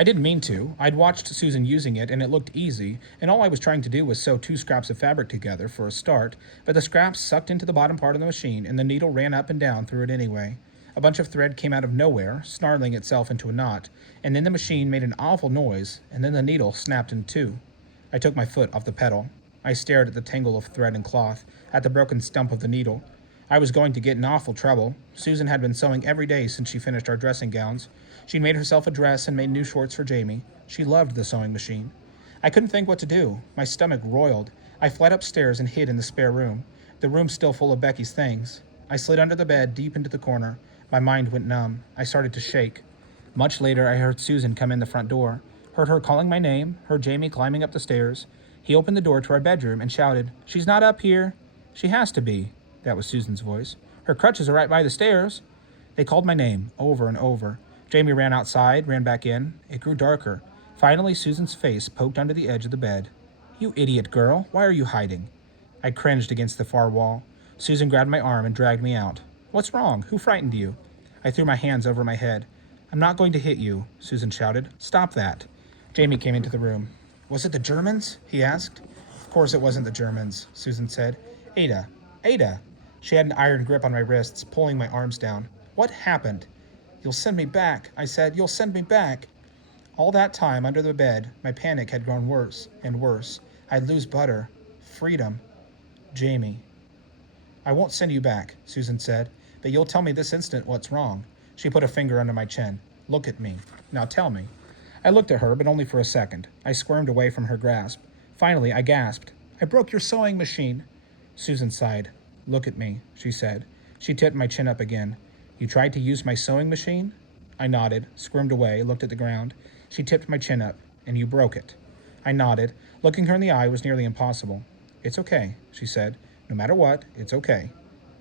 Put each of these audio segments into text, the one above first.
I didn't mean to. I'd watched Susan using it, and it looked easy, and all I was trying to do was sew two scraps of fabric together for a start, but the scraps sucked into the bottom part of the machine, and the needle ran up and down through it anyway. A bunch of thread came out of nowhere, snarling itself into a knot, and then the machine made an awful noise, and then the needle snapped in two. I took my foot off the pedal. I stared at the tangle of thread and cloth, at the broken stump of the needle. I was going to get in awful trouble. Susan had been sewing every day since she finished our dressing gowns. She'd made herself a dress and made new shorts for Jamie. She loved the sewing machine. I couldn't think what to do. My stomach roiled. I fled upstairs and hid in the spare room, the room still full of Becky's things. I slid under the bed, deep into the corner. My mind went numb. I started to shake. Much later, I heard Susan come in the front door. Heard her calling my name, heard Jamie climbing up the stairs. He opened the door to our bedroom and shouted, "She's not up here." "She has to be." That was Susan's voice. "Her crutches are right by the stairs." They called my name, over and over. Jamie ran outside, ran back in. It grew darker. Finally, Susan's face poked under the edge of the bed. "You idiot girl, why are you hiding?" I cringed against the far wall. Susan grabbed my arm and dragged me out. "What's wrong? Who frightened you?" I threw my hands over my head. "I'm not going to hit you," Susan shouted. "Stop that." Jamie came into the room. "Was it the Germans?" he asked. "Of course it wasn't the Germans," Susan said. "Ada, Ada." She had an iron grip on my wrists, pulling my arms down. "What happened?" "You'll send me back," I said. "You'll send me back." All that time, under the bed, my panic had grown worse and worse. I'd lose Butter. Freedom. Jamie. "I won't send you back," Susan said, "but you'll tell me this instant what's wrong." She put a finger under my chin. "Look at me. Now tell me." I looked at her, but only for a second. I squirmed away from her grasp. Finally, I gasped. "I broke your sewing machine." Susan sighed. "Look at me," she said. She tipped my chin up again. "You tried to use my sewing machine?" I nodded, squirmed away, looked at the ground. She tipped my chin up. "And you broke it." I nodded. Looking her in the eye was nearly impossible. "It's okay," she said. "No matter what, it's okay."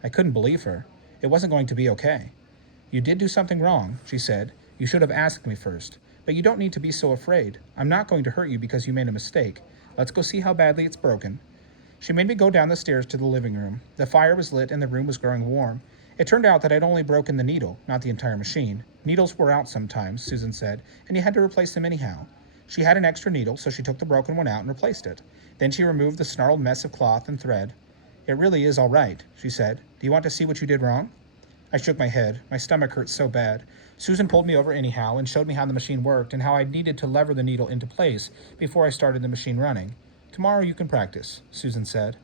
I couldn't believe her. It wasn't going to be okay. "You did do something wrong," she said. "You should have asked me first. But you don't need to be so afraid. I'm not going to hurt you because you made a mistake. Let's go see how badly it's broken." She made me go down the stairs to the living room. The fire was lit and the room was growing warm. It turned out that I'd only broken the needle, not the entire machine. Needles wore out sometimes, Susan said, and you had to replace them anyhow. She had an extra needle, so she took the broken one out and replaced it. Then she removed the snarled mess of cloth and thread. "It really is all right," she said. "Do you want to see what you did wrong?" I shook my head. My stomach hurt so bad. Susan pulled me over anyhow and showed me how the machine worked and how I needed to lever the needle into place before I started the machine running. "Tomorrow you can practice," Susan said.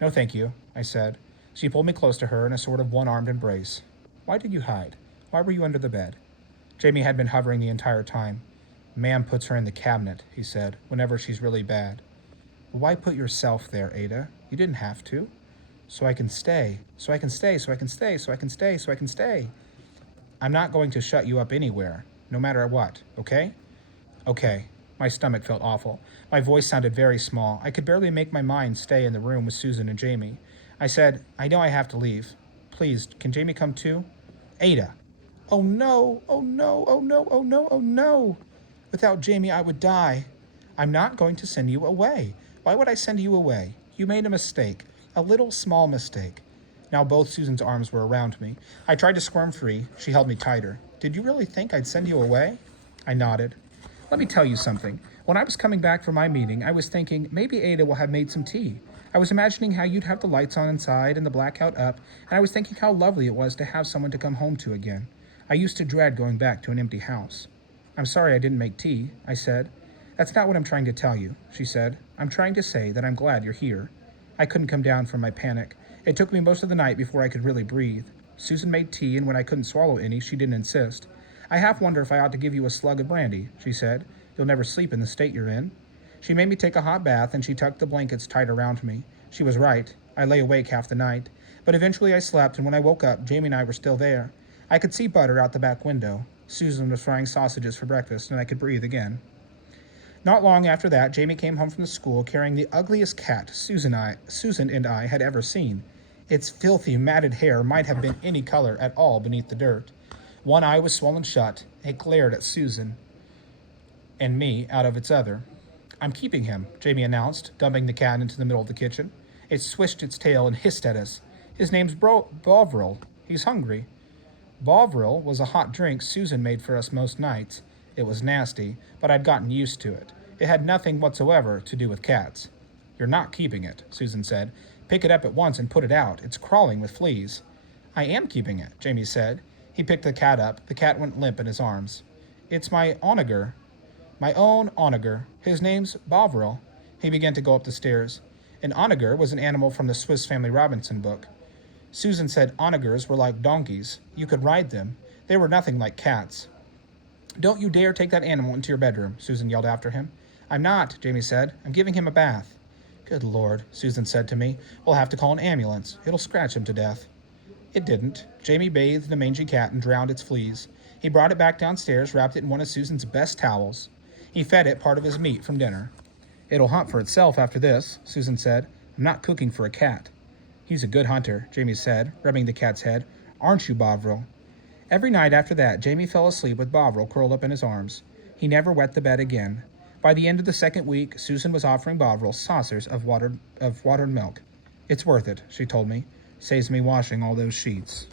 "No, thank you," I said. She pulled me close to her in a sort of one-armed embrace. "Why did you hide? Why were you under the bed?" Jamie had been hovering the entire time. "Ma'am puts her in the cabinet," he said, "whenever she's really bad." "Well, why put yourself there, Ada? You didn't have to." "So I can stay. So I can stay. So I can stay. So I can stay. So I can stay." "I'm not going to shut you up anywhere, no matter what, okay?" "Okay." My stomach felt awful. My voice sounded very small. I could barely make my mind stay in the room with Susan and Jamie. I said, "I know I have to leave. Please, can Jamie come too?" "Ada." "Oh no, oh no, oh no, oh no, oh no. Without Jamie, I would die." "I'm not going to send you away. Why would I send you away? You made a mistake. A little small mistake." Now both Susan's arms were around me. I tried to squirm free. She held me tighter. "Did you really think I'd send you away?" I nodded. "Let me tell you something. When I was coming back from my meeting, I was thinking maybe Ada will have made some tea. I was imagining how you'd have the lights on inside and the blackout up, and I was thinking how lovely it was to have someone to come home to again. I used to dread going back to an empty house." "I'm sorry I didn't make tea," I said. "That's not what I'm trying to tell you," she said. "I'm trying to say that I'm glad you're here." I couldn't come down from my panic. It took me most of the night before I could really breathe. Susan made tea, and when I couldn't swallow any, she didn't insist. "I half wonder if I ought to give you a slug of brandy," she said. "You'll never sleep in the state you're in." She made me take a hot bath, and she tucked the blankets tight around me. She was right. I lay awake half the night. But eventually I slept, and when I woke up, Jamie and I were still there. I could see Butter out the back window. Susan was frying sausages for breakfast, and I could breathe again. Not long after that, Jamie came home from the school carrying the ugliest cat Susan and I had ever seen. Its filthy, matted hair might have been any color at all beneath the dirt. One eye was swollen shut. It glared at Susan and me out of its other. "I'm keeping him," Jamie announced, dumping the cat into the middle of the kitchen. It swished its tail and hissed at us. "His name's Bovril. He's hungry." Bovril was a hot drink Susan made for us most nights. It was nasty, but I'd gotten used to it. It had nothing whatsoever to do with cats. You're not keeping it, Susan said. Pick it up at once and put it out. It's crawling with fleas. I am keeping it, Jamie said. He picked the cat up. The cat went limp in his arms. It's my onager. My own onager. His name's Bovril. He began to go up the stairs. An onager was an animal from the Swiss Family Robinson book. Susan said onagers were like donkeys. You could ride them. They were nothing like cats. Don't you dare take that animal into your bedroom, Susan yelled after him. I'm not, Jamie said. I'm giving him a bath. Good Lord, Susan said to me. We'll have to call an ambulance. It'll scratch him to death. It didn't. Jamie bathed the mangy cat and drowned its fleas. He brought it back downstairs, wrapped it in one of Susan's best towels. He fed it part of his meat from dinner. It'll hunt for itself after this, Susan said. I'm not cooking for a cat. He's a good hunter, Jamie said, rubbing the cat's head. Aren't you, Bovril? Every night after that, Jamie fell asleep with Bovril curled up in his arms. He never wet the bed again. By the end of the second week, Susan was offering Bovril saucers of watered milk. It's worth it, she told me. Saves me washing all those sheets.